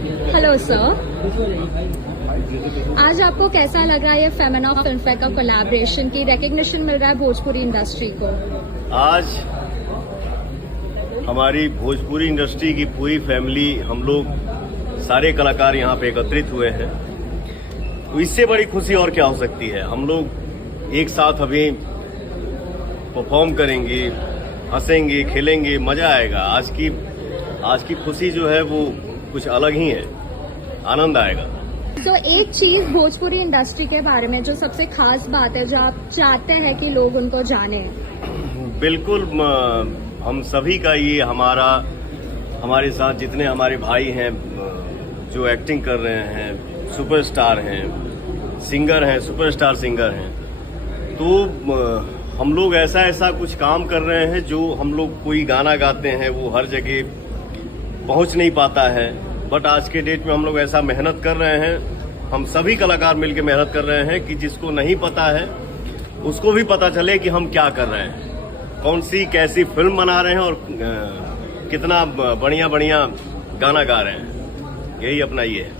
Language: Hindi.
हेलो सर, आज आपको कैसा लग रहा है ये फेमिना फिल्म फेयर का कोलैबोरेशन की रिकग्निशन मिल रहा है भोजपुरी इंडस्ट्री को? आज हमारी भोजपुरी इंडस्ट्री की पूरी फैमिली, हम लोग सारे कलाकार यहाँ पे एकत्रित हुए हैं, तो इससे बड़ी खुशी और क्या हो सकती है। हम लोग एक साथ अभी परफॉर्म करेंगे, हंसेंगे, खेलेंगे, मजा आएगा। आज की खुशी जो है वो कुछ अलग ही है, आनंद आएगा। तो एक चीज भोजपुरी इंडस्ट्री के बारे में जो सबसे खास बात है, जो आप चाहते हैं कि लोग उनको जाने? बिल्कुल, हम सभी का ये हमारे साथ जितने हमारे भाई हैं जो एक्टिंग कर रहे हैं, सुपरस्टार हैं, सिंगर हैं, सुपरस्टार सिंगर हैं, तो हम लोग ऐसा कुछ काम कर रहे हैं जो हम लोग कोई गाना गाते हैं वो हर जगह पहुंच नहीं पाता है। बट आज के डेट में हम लोग ऐसा मेहनत कर रहे हैं, हम सभी कलाकार मिलकर मेहनत कर रहे हैं कि जिसको नहीं पता है उसको भी पता चले कि हम क्या कर रहे हैं, कौन सी कैसी फिल्म बना रहे हैं और कितना बढ़िया गाना गा रहे हैं। यही अपना ये है।